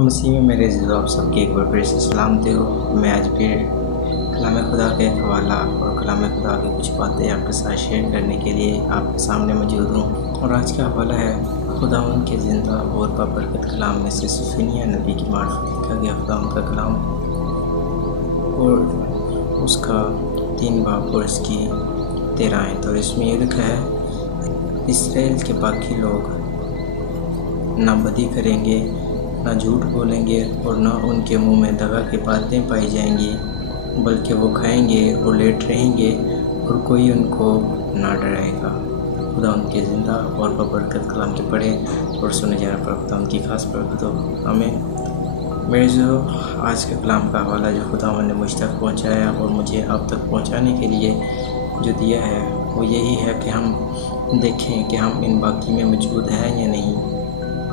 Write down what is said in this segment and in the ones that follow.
مسیح میں میرے عزیزو آپ سب کے ایک بار پھر سے سلام دے ہو۔ میں آج پھر کلام خدا کا ایک حوالہ اور کلام خدا کی کچھ باتیں آپ کے ساتھ شیئر کرنے کے لیے آپ کے سامنے موجود ہوں۔ اور آج کا حوالہ ہے خداوند کے زندہ اور بابرکت کلام میں سے سفینیہ نبی کی معرفت لکھا گیا خداوند کا کلام، اور اس کا 3 باب اور اس کی 13 آیت، اور اس میں یہ لکھا ہے: اسرائیل کے باقی لوگ نہ بدی کریں گے، نہ جھوٹ بولیں گے، اور نہ ان کے منہ میں دغا کی باتیں پائی جائیں گی، بلکہ وہ کھائیں گے اور لیٹ رہیں گے اور کوئی ان کو نہ ڈرائے گا۔ خدا ان کے زندہ اور بابرکت کلام کے پڑھے اور سنے جانے پر خدا ان کی خاص برکت ہو، آمین۔ میرے جو آج کے کلام کا حوالہ جو خدا نے مجھ تک پہنچایا اور مجھے آپ تک پہنچانے کے لیے جو دیا ہے وہ یہی ہے کہ ہم دیکھیں کہ ہم ان باقی میں موجود ہیں یا نہیں،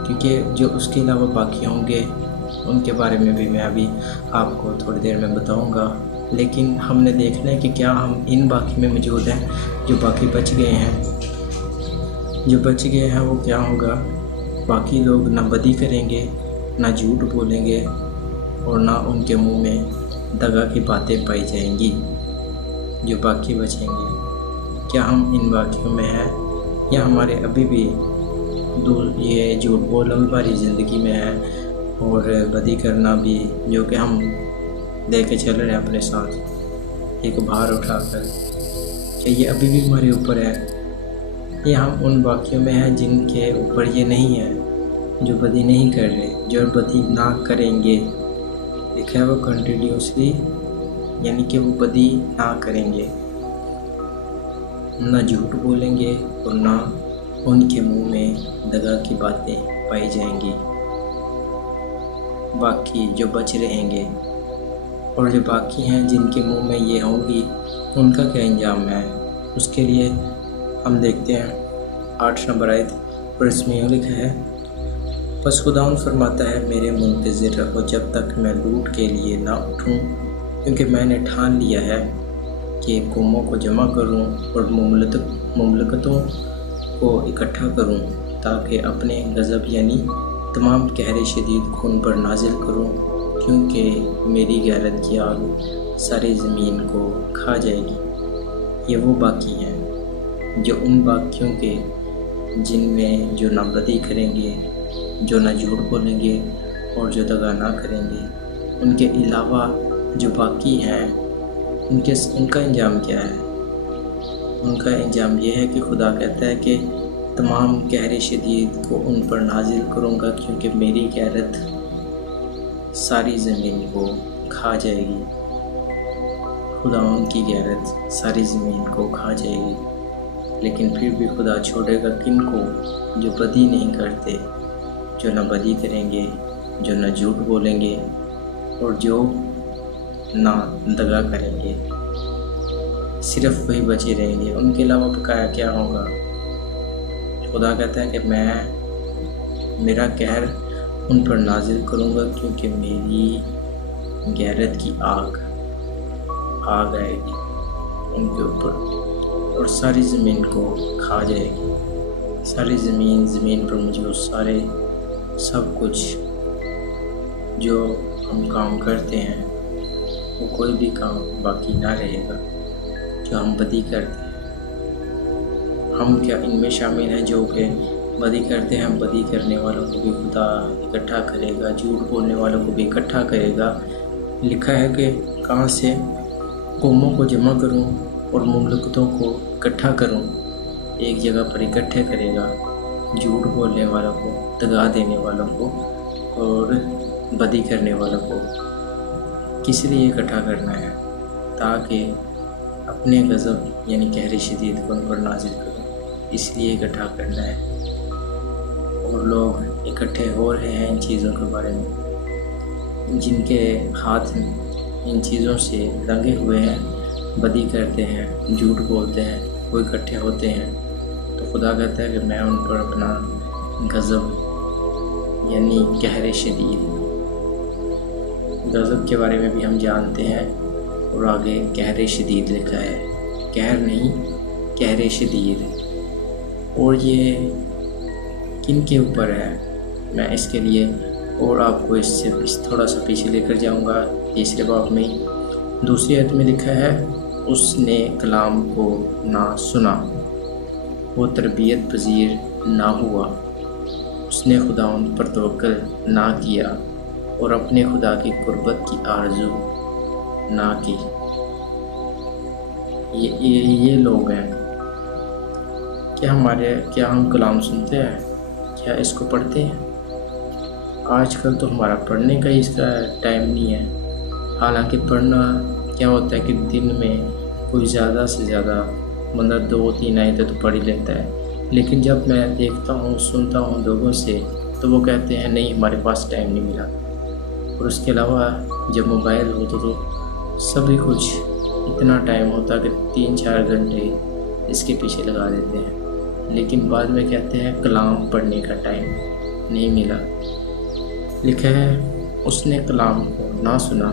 کیونکہ جو اس کے علاوہ باقی ہوں گے ان کے بارے میں بھی میں ابھی آپ کو تھوڑی دیر میں بتاؤں گا، لیکن ہم نے دیکھنا ہے کہ کیا ہم ان باقی میں موجود ہیں۔ جو باقی بچ گئے ہیں وہ کیا ہوگا؟ باقی لوگ نہ بدی کریں گے، نہ جھوٹ بولیں گے، اور نہ ان کے منہ میں دغا کی باتیں پائی جائیں گی۔ جو باقی بچیں گے، کیا ہم ان باقیوں میں ہیں، یا ہمارے ابھی بھی یہ جھوٹ بولنا بھی ہماری زندگی میں ہے، اور بدی کرنا بھی جو کہ ہم لے کے چل رہے ہیں اپنے ساتھ ایک بھار اٹھا کر، کہ یہ ابھی بھی ہمارے اوپر ہے؟ یہ ہم ان باقیوں میں ہیں جن کے اوپر یہ نہیں ہے، جو بدی نہیں کر رہے، جو بدی نہ کریں گے۔ لکھا ہے وہ کنٹینیوسلی، یعنی کہ وہ بدی نہ کریں گے، نہ جھوٹ بولیں گے، اور نہ ان کے منہ میں دغا کی باتیں پائی جائیں گی۔ باقی جو بچ رہیں گے، اور جو باقی ہیں جن کے منہ میں یہ ہوں گی، ان کا کیا انجام ہے؟ اس کے لیے ہم دیکھتے ہیں 8 نمبر آیت، اور اس میں یہ لکھا ہے: پس خداوند فرماتا ہے، میرے منتظر رہو جب تک میں لوٹ کے لیے نہ اٹھوں، کیونکہ میں نے ٹھان لیا ہے کہ قوموں کو جمع کروں اور مملکتوں کو اکٹھا کروں، تاکہ اپنے غضب یعنی تمام قہر شدید خون پر نازل کروں، کیونکہ میری غیرت کی آگ ساری زمین کو کھا جائے گی۔ یہ وہ باقی ہیں جو ان باقیوں کے جن میں جو نہ بدی کریں گے، جو نہ جھوٹ بولیں گے، اور جو دغا نہ کریں گے۔ ان کے علاوہ جو باقی ہیں ان کا انجام کیا ہے؟ ان کا انجام یہ ہے کہ خدا کہتا ہے کہ تمام قہر شدید کو ان پر نازل کروں گا، کیونکہ میری غیرت ساری زمین کو کھا جائے گی۔ خداوند کی غیرت ساری زمین کو کھا جائے گی، لیکن پھر بھی خدا چھوڑے گا کن کو؟ جو بدی نہیں کرتے، جو نہ بدی کریں گے، جو نہ جھوٹ بولیں گے، اور جو نہ دغا کریں گے۔ صرف وہی بچے رہیں گے، ان کے علاوہ بقایا کیا ہوگا؟ خدا کہتا ہے کہ میں میرا قہر ان پر نازل کروں گا، کیونکہ میری غیرت کی آگ آئے گی ان کے اوپر، اور ساری زمین کو کھا جائے گی۔ ساری زمین پر موجود سب کچھ جو ہم کام کرتے ہیں، وہ کوئی بھی کام باقی نہ رہے گا جو ہم بدی کرتے ہیں۔ ہم کیا ان میں شامل ہیں جو کہ بدی کرتے ہیں؟ بدی کرنے والوں کو بھی خدا اکٹھا کرے گا، جھوٹ بولنے والوں کو بھی اکٹھا کرے گا۔ لکھا ہے کہ کہاں سے؟ قوموں کو جمع کروں اور مملکتوں کو اکٹھا کروں۔ ایک جگہ پر اکٹھے کرے گا جھوٹ بولنے والوں کو، دغا دینے والوں کو، اور بدی کرنے والوں کو۔ کس لیے اکٹھا کرنا ہے؟ تاکہ اپنے غضب یعنی قہر شدید کو ان پر نازل کروں، اس لیے اکٹھا کرنا ہے۔ اور لوگ اکٹھے ہو رہے ہیں ان چیزوں کے بارے میں، جن کے ہاتھ ان چیزوں سے رنگے ہوئے ہیں، بدی کرتے ہیں، جھوٹ بولتے ہیں، وہ اکٹھے ہوتے ہیں۔ تو خدا کہتا ہے کہ میں ان پر اپنا غضب یعنی قہر شدید، غضب کے بارے میں بھی ہم جانتے ہیں، اور آگے قہر شدید لکھا ہے، قہر نہیں، قہر شدید۔ اور یہ کن کے اوپر ہے؟ میں اس کے لیے اور آپ کو اس تھوڑا سا پیچھے لے کر جاؤں گا تیسرے باب میں. دوسری آیت میں لکھا ہے اس نے کلام کو نہ سنا، وہ تربیت پذیر نہ ہوا، اس نے خداوند پر توکل نہ کیا اور اپنے خدا کی قربت کی آرزو نہ کی. یہ لوگ ہیں. کیا ہم کلام سنتے ہیں؟ کیا اس کو پڑھتے ہیں؟ آج کل تو ہمارا پڑھنے کا اس کا ٹائم نہیں ہے. حالانکہ پڑھنا کیا ہوتا ہے کہ دن میں کوئی زیادہ سے زیادہ 2-3 آیتیں تو پڑھ ہی لیتا ہے. لیکن جب میں دیکھتا ہوں سنتا ہوں لوگوں سے تو وہ کہتے ہیں نہیں ہمارے پاس ٹائم نہیں ملا. اور اس کے علاوہ جب موبائل ہوتا تو سبھی کچھ اتنا ٹائم ہوتا کہ 3-4 گھنٹے اس کے پیچھے لگا دیتے ہیں. لیکن بعد میں کہتے ہیں کلام پڑھنے کا ٹائم نہیں ملا. لکھا ہے اس نے کلام کو نہ سنا،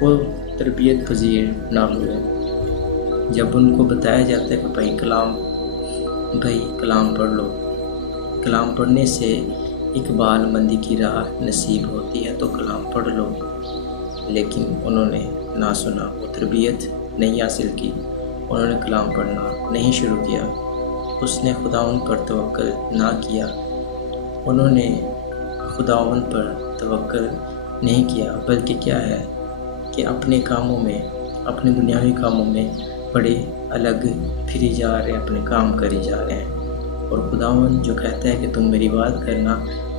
وہ تربیت پذیر نہ ہوئے. جب ان کو بتایا جاتا ہے کہ بھائی کلام پڑھ لو، کلام پڑھنے سے اقبال مندی کی راہ نصیب ہوتی ہے تو کلام پڑھ لو، لیکن انہوں نے نہ سنا، وہ تربیت نہیں حاصل کی، انہوں نے کلام پڑھنا نہیں شروع کیا. اس نے خداوند پر توکل نہ کیا، انہوں نے خداوند پر توکل نہیں کیا، بلکہ کیا ہے کہ اپنے کاموں میں، اپنے دنیاوی کاموں میں بڑے الگ پھری جا رہے ہیں، اپنے کام کری جا رہے ہیں. اور خداوند جو کہتا ہے کہ تم میری بات کرنا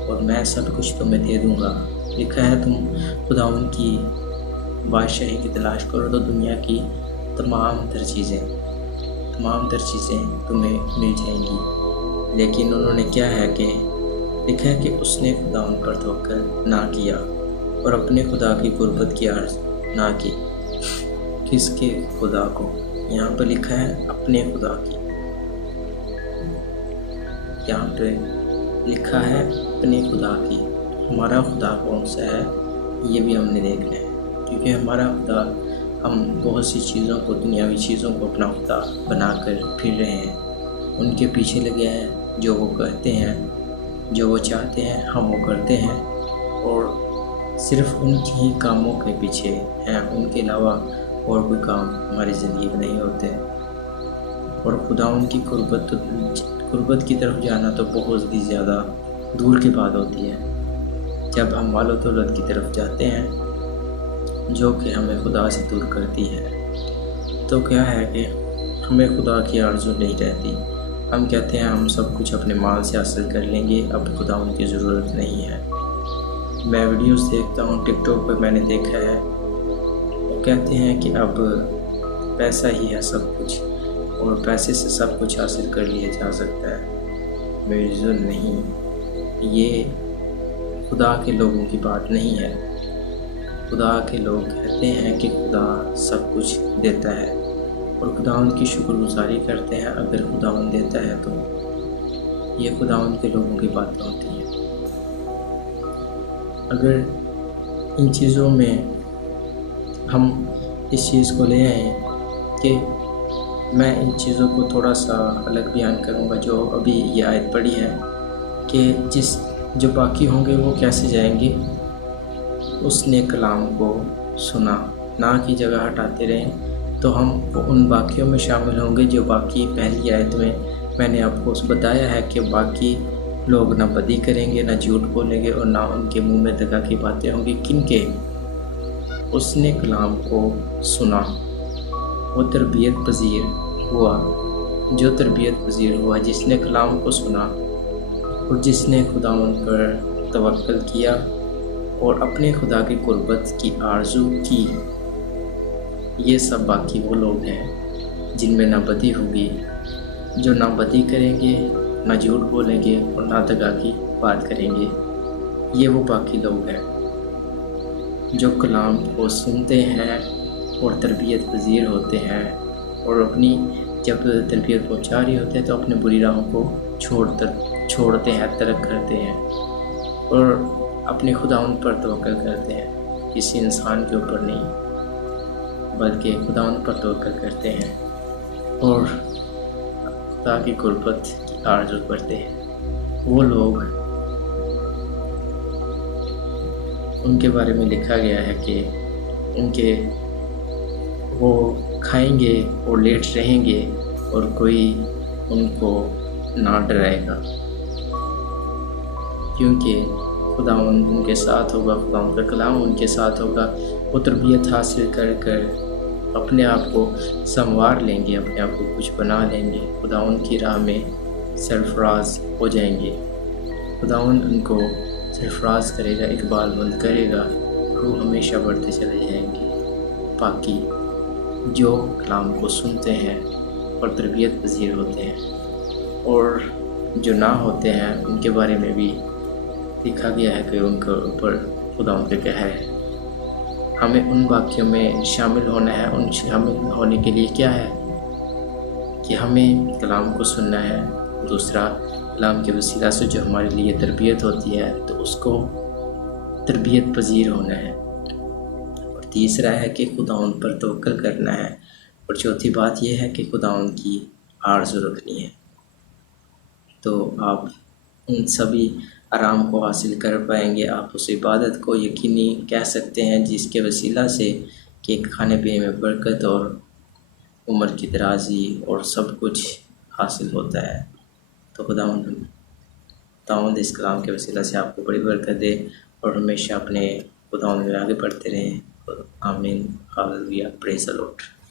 اور میں سب کچھ تمہیں دے دوں گا. لکھا ہے تم خداوند کی بادشاہی کی تلاش کرو تو دنیا کی تمام تر چیزیں تمہیں مل جائیں گی. لیکن انہوں نے کیا ہے کہ لکھا ہے کہ اس نے خداوند پر توکل نہ کیا اور اپنے خدا کی قربت کی عرض نہ کی. کس کے خدا کو؟ یہاں پہ لکھا ہے اپنے خدا کی. یہاں پہ لکھا ہے اپنے خدا کی. ہمارا خدا کون سا ہے یہ بھی ہم نے دیکھنا ہے، کیونکہ ہمارا خدا، ہم بہت سی چیزوں کو، دنیاوی چیزوں کو اپنا خدا بنا کر پھر رہے ہیں، ان کے پیچھے لگے ہیں. جو وہ کہتے ہیں، جو وہ چاہتے ہیں ہم وہ کرتے ہیں، اور صرف ان کی ہی کاموں کے پیچھے ہیں، ان کے علاوہ اور کوئی کام ہماری زندگی میں نہیں ہوتے. اور خدا ان کی قربت کی طرف جانا تو بہت ہی زیادہ دور کی بات ہوتی ہے. جب ہم مال و دولت کی طرف جاتے ہیں جو کہ ہمیں خدا سے دور کرتی ہے، تو کیا ہے کہ ہمیں خدا کی آرزو نہیں رہتی. ہم کہتے ہیں ہم سب کچھ اپنے مال سے حاصل کر لیں گے، اب خدا ان کی ضرورت نہیں ہے. میں ویڈیوز دیکھتا ہوں ٹک ٹاک پہ، میں نے دیکھا ہے وہ کہتے ہیں کہ اب پیسہ ہی ہے سب کچھ اور پیسے سے سب کچھ حاصل کر لیا جا سکتا ہے. میرے نہیں، یہ خدا کے لوگوں کی بات نہیں ہے. خدا کے لوگ کہتے ہیں کہ خدا سب کچھ دیتا ہے اور خداوند کی شکر گزاری کرتے ہیں اگر خداوند دیتا ہے تو. یہ خداوند کے لوگوں کی باتیں ہوتی ہیں. اگر ان چیزوں میں ہم اس چیز کو لے آئیں کہ میں ان چیزوں کو تھوڑا سا الگ بیان کروں گا جو ابھی یہ آیت پڑھی ہے کہ جو باقی ہوں گے وہ کیسے جائیں گے. اس نے کلام کو سنا، نہ کی جگہ ہٹاتے رہیں تو ہم ان باقیوں میں شامل ہوں گے جو باقی پہلی آیت میں نے آپ کو بتایا ہے کہ باقی لوگ نہ بدی کریں گے، نہ جھوٹ بولیں گے اور نہ ان کے منہ میں دغا کی باتیں ہوں گی. کن کے؟ اس نے کلام کو سنا، وہ تربیت پذیر ہوا. جو تربیت پذیر ہوا، جس نے کلام کو سنا اور جس نے خداوند پر توکل کیا اور اپنے خدا کی قربت کی آرزو کی. یہ سب باقی وہ لوگ ہیں جن میں نہ بدی ہوگی، جو نہ بدی کریں گے، نہ جھوٹ بولیں گے اور نہ دغا کی بات کریں گے. یہ وہ باقی لوگ ہیں جو کلام کو سنتے ہیں اور تربیت پذیر ہوتے ہیں اور اپنی جب تربیت پہنچا رہی ہوتے ہیں تو اپنے بری راہوں کو چھوڑتے ہیں، ترک کرتے ہیں اور اپنے خداوند پر توکل کرتے ہیں. کسی انسان کے اوپر نہیں بلکہ خداوند پر توکل کرتے ہیں اور خدا کی قربت کی آرزو کرتے ہیں. وہ لوگ ان کے بارے میں لکھا گیا ہے کہ ان کے وہ کھائیں گے اور لیٹ رہیں گے اور کوئی ان کو نہ ڈرائے گا، کیونکہ خداوند ان کے ساتھ ہوگا، خداوند کا کلام ان کے ساتھ ہوگا۔ وہ تربیت حاصل کر کر اپنے آپ کو سنوار لیں گے، اپنے آپ کو کچھ بنا لیں گے، خداوند کی راہ میں سرفراز ہو جائیں گے۔ خداوند ان کو سرفراز کرے گا، اقبال مند کرے گا، روح ہمیشہ بڑھتے چلے جائیں گے۔ باقی جو کلام کو سنتے ہیں اور تربیت پذیر ہوتے ہیں، اور جو نہ ہوتے ہیں ان کے بارے میں بھی لکھا گیا ہے کہ ان کے اوپر خداوند کا قہر ہے۔ ہمیں ان باقیوں میں شامل ہونا ہے۔ ان شامل ہونے کے لیے کیا ہے کہ ہمیں کلام کو سننا ہے، دوسرا کلام کے وسیلہ سے جو ہمارے لیے تربیت ہوتی ہے تو اس کو تربیت پذیر ہونا ہے، اور تیسرا ہے کہ خداوند پر توکل کرنا ہے، اور چوتھی بات یہ ہے کہ خداوند کی آرزو رکھنی ہے۔ تو آپ ان سبھی آرام کو حاصل کر پائیں گے۔ آپ اس عبادت کو یقینی کہہ سکتے ہیں جس کے وسیلہ سے کہ کھانے پینے میں برکت اور عمر کی درازی اور سب کچھ حاصل ہوتا ہے۔ تو خداوند اس کلام کے وسیلہ سے آپ کو بڑی برکت دے اور ہمیشہ اپنے خداوند میں آگے بڑھتے رہیں۔ آمین، ہاللویہ، پریز دی لارڈ۔